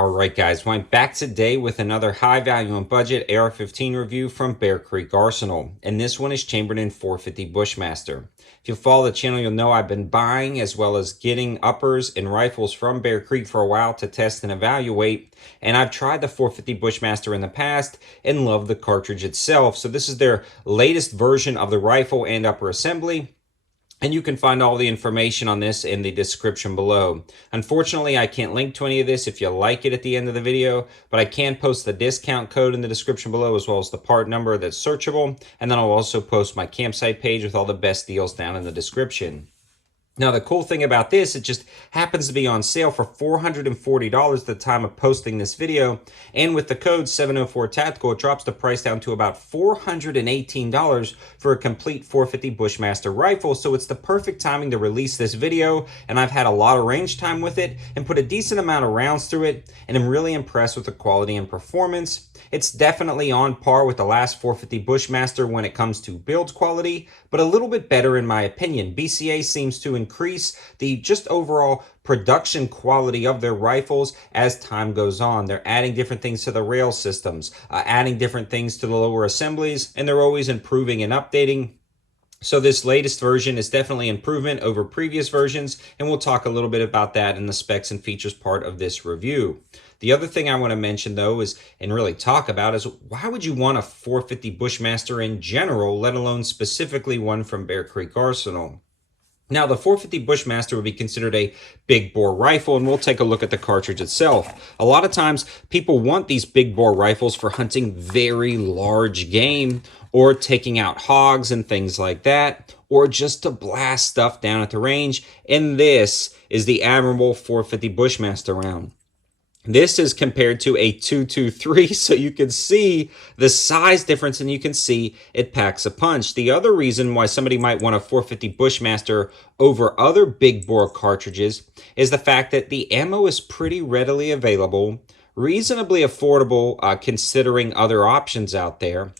Alright guys, well, I'm back today with another high value and budget AR-15 review from Bear Creek Arsenal, and this one is chambered in 450 Bushmaster. If you follow the channel, you'll know I've been buying as well as getting uppers and rifles from Bear Creek for a while to test and evaluate, and I've tried the 450 Bushmaster in the past and love the cartridge itself. So this is their latest version of the rifle and upper assembly. And you can find all the information on this in the description below. Unfortunately, I can't link to any of this if you like it at the end of the video, but I can post the discount code in the description below as well as the part number that's searchable. And then I'll also post my campsite page with all the best deals down in the description. Now, the cool thing about this, it just happens to be on sale for $440 at the time of posting this video. And with the code 704TACTICAL, it drops the price down to about $418 for a complete 450 Bushmaster rifle. So it's the perfect timing to release this video. And I've had a lot of range time with it and put a decent amount of rounds through it. And I'm really impressed with the quality and performance. It's definitely on par with the last 450 Bushmaster when it comes to build quality, but a little bit better in my opinion. BCA seems to increase the just overall production quality of their rifles as time goes on. They're adding different things to the rail systems, adding different things to the lower assemblies, and they're always improving and updating. So this latest version is definitely improvement over previous versions, and we'll talk a little bit about that in the specs and features part of this review. The other thing I want to mention though is, and really talk about, is why would you want a 450 Bushmaster in general, let alone specifically one from Bear Creek Arsenal? Now, the 450 Bushmaster would be considered a big bore rifle, and we'll take a look at the cartridge itself. A lot of times, people want these big bore rifles for hunting very large game, or taking out hogs and things like that, or just to blast stuff down at the range. And this is the admirable 450 Bushmaster round. This is compared to a 223, so you can see the size difference and you can see it packs a punch. The other reason why somebody might want a 450 Bushmaster over other big bore cartridges is the fact that the ammo is pretty readily available, reasonably affordable considering other options out there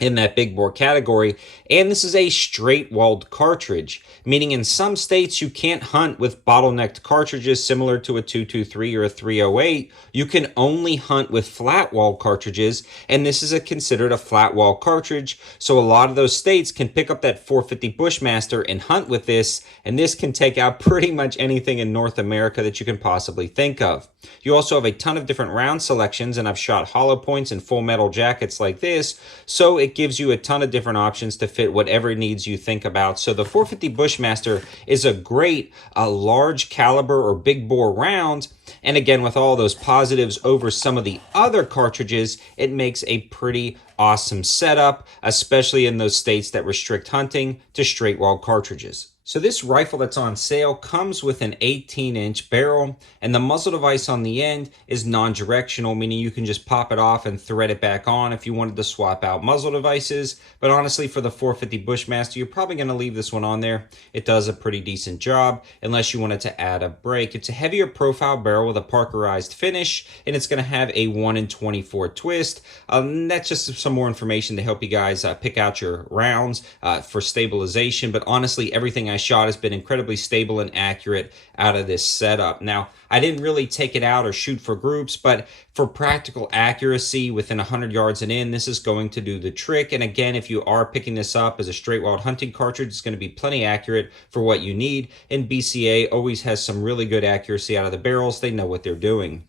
in that big bore category, and this is a straight walled cartridge, meaning in some states you can't hunt with bottlenecked cartridges similar to a 223 or a 308. You can only hunt with flat wall cartridges, and this is considered a flat wall cartridge, so a lot of those states can pick up that 450 Bushmaster and hunt with this, and this can take out pretty much anything in North America that you can possibly think of. You also have a ton of different round selections, and I've shot hollow points and full metal jackets like this, so it gives you a ton of different options to fit whatever needs you think about. So the 450 Bushmaster is a great large caliber or big bore round, and again, with all those positives over some of the other cartridges, it makes a pretty awesome setup, especially in those states that restrict hunting to straight wall cartridges. So this rifle that's on sale comes with an 18-inch barrel, and the muzzle device on the end is non-directional, meaning you can just pop it off and thread it back on if you wanted to swap out muzzle devices. But honestly, for the 450 Bushmaster, you're probably going to leave this one on there. It does a pretty decent job, unless you wanted to add a break. It's a heavier profile barrel with a parkerized finish, and it's going to have a 1 in 24 twist. That's just some more information to help you guys pick out your rounds for stabilization, but honestly, everything I shot has been incredibly stable and accurate out of this setup. Now, I didn't really take it out or shoot for groups, but for practical accuracy within 100 yards and in, this is going to do the trick. And again, if you are picking this up as a straight walled hunting cartridge, it's going to be plenty accurate for what you need. And BCA always has some really good accuracy out of the barrels. They know what they're doing.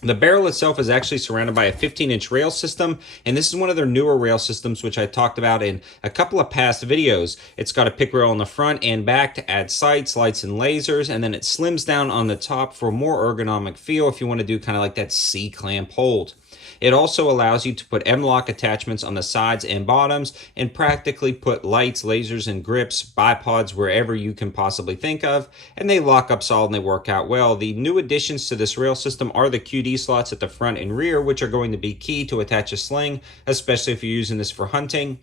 The barrel itself is actually surrounded by a 15-inch rail system, and this is one of their newer rail systems, which I talked about in a couple of past videos. It's got a pick rail on the front and back to add sights, lights, and lasers, and then it slims down on the top for a more ergonomic feel if you want to do kind of like that C-clamp hold. It also allows you to put M-lock attachments on the sides and bottoms and practically put lights, lasers, and grips, bipods wherever you can possibly think of, and they lock up solid and they work out well. The new additions to this rail system are the QD slots at the front and rear, which are going to be key to attach a sling, especially if you're using this for hunting.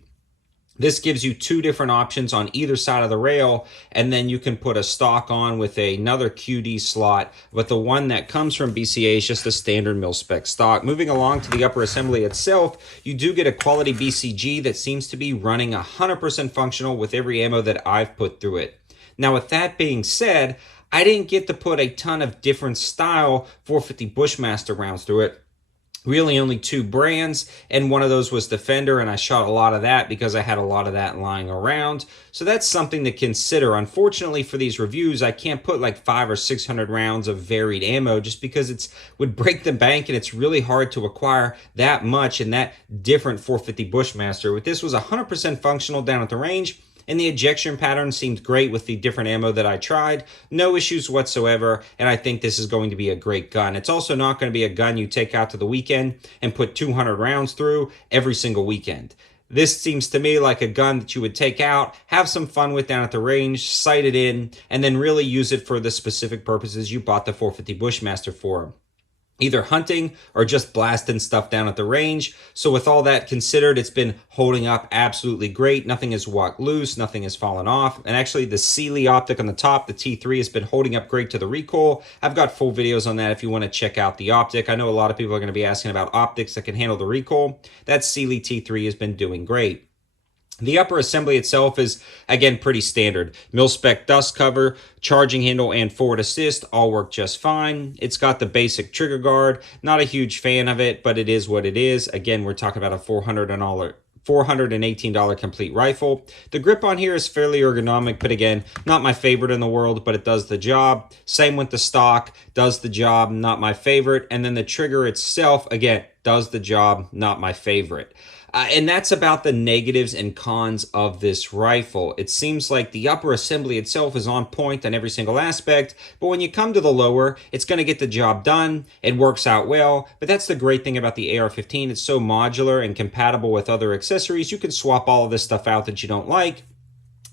This gives you two different options on either side of the rail, and then you can put a stock on with another QD slot, but the one that comes from BCA is just a standard mil-spec stock. Moving along to the upper assembly itself, you do get a quality BCG that seems to be running 100% functional with every ammo that I've put through it. Now, with that being said, I didn't get to put a ton of different style 450 Bushmaster rounds through it. Really only 2 brands, and one of those was Defender, and I shot a lot of that because I had a lot of that lying around. So that's something to consider. Unfortunately for these reviews, I can't put like 500 or 600 rounds of varied ammo just because it would break the bank, and it's really hard to acquire that much and that different 450 Bushmaster. With this was 100% functional down at the range, and the ejection pattern seemed great with the different ammo that I tried. No issues whatsoever, and I think this is going to be a great gun. It's also not going to be a gun you take out to the weekend and put 200 rounds through every single weekend. This seems to me like a gun that you would take out, have some fun with down at the range, sight it in, and then really use it for the specific purposes you bought the 450 Bushmaster for. Either hunting or just blasting stuff down at the range. So with all that considered, it's been holding up absolutely great. Nothing has walked loose, nothing has fallen off. And actually the Sealy optic on the top, the T3, has been holding up great to the recoil. I've got full videos on that if you want to check out the optic. I know a lot of people are going to be asking about optics that can handle the recoil. That Sealy T3 has been doing great. The upper assembly itself is, again, pretty standard. Mil-spec dust cover, charging handle, and forward assist all work just fine. It's got the basic trigger guard. Not a huge fan of it, but it is what it is. Again, we're talking about a $418 complete rifle. The grip on here is fairly ergonomic, but again, not my favorite in the world, but it does the job. Same with the stock, does the job, not my favorite. And then the trigger itself, again, does the job, not my favorite. And that's about the negatives and cons of this rifle. It seems like the upper assembly itself is on point on every single aspect, but when you come to the lower, it's going to get the job done. It works out well, but that's the great thing about the AR-15. It's so modular and compatible with other accessories. You can swap all of this stuff out that you don't like,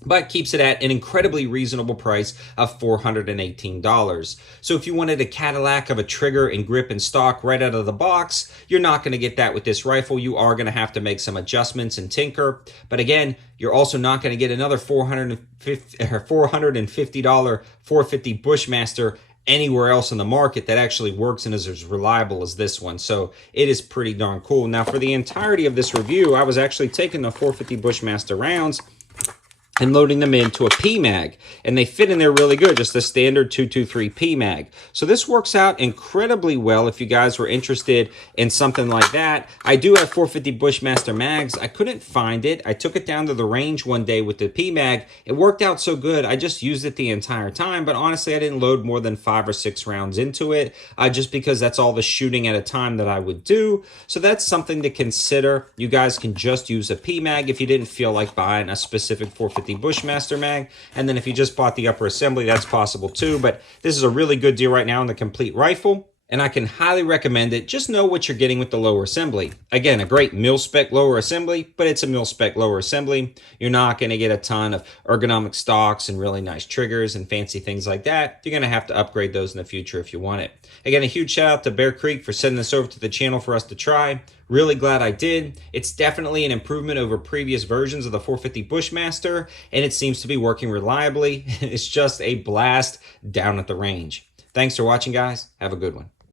but keeps it at an incredibly reasonable price of $418. So if you wanted a Cadillac of a trigger and grip and stock right out of the box, you're not going to get that with this rifle. You are going to have to make some adjustments and tinker. But again, you're also not going to get another $450 450 Bushmaster anywhere else in the market that actually works and is as reliable as this one. So it is pretty darn cool. Now for the entirety of this review, I was actually taking the 450 Bushmaster rounds and loading them into a PMag, and they fit in there really good, just a standard 223 PMag. So this works out incredibly well if you guys were interested in something like that. I do have 450 Bushmaster mags. I couldn't find it. I took it down to the range one day with the PMag. It worked out so good. I just used it the entire time, but honestly, I didn't load more than 5 or 6 rounds into it, just because that's all the shooting at a time that I would do. So that's something to consider. You guys can just use a PMag if you didn't feel like buying a specific 450 Bushmaster mag, and then if you just bought the upper assembly, that's possible too. But this is a really good deal right now on the complete rifle, and I can highly recommend it. Just know what you're getting with the lower assembly. Again, a great mil-spec lower assembly, but it's a mil-spec lower assembly. You're not going to get a ton of ergonomic stocks and really nice triggers and fancy things like that. You're going to have to upgrade those in the future if you want it. Again, a huge shout out to Bear Creek for sending this over to the channel for us to try. Really glad I did. It's definitely an improvement over previous versions of the 450 Bushmaster, and it seems to be working reliably. It's just a blast down at the range. Thanks for watching, guys. Have a good one.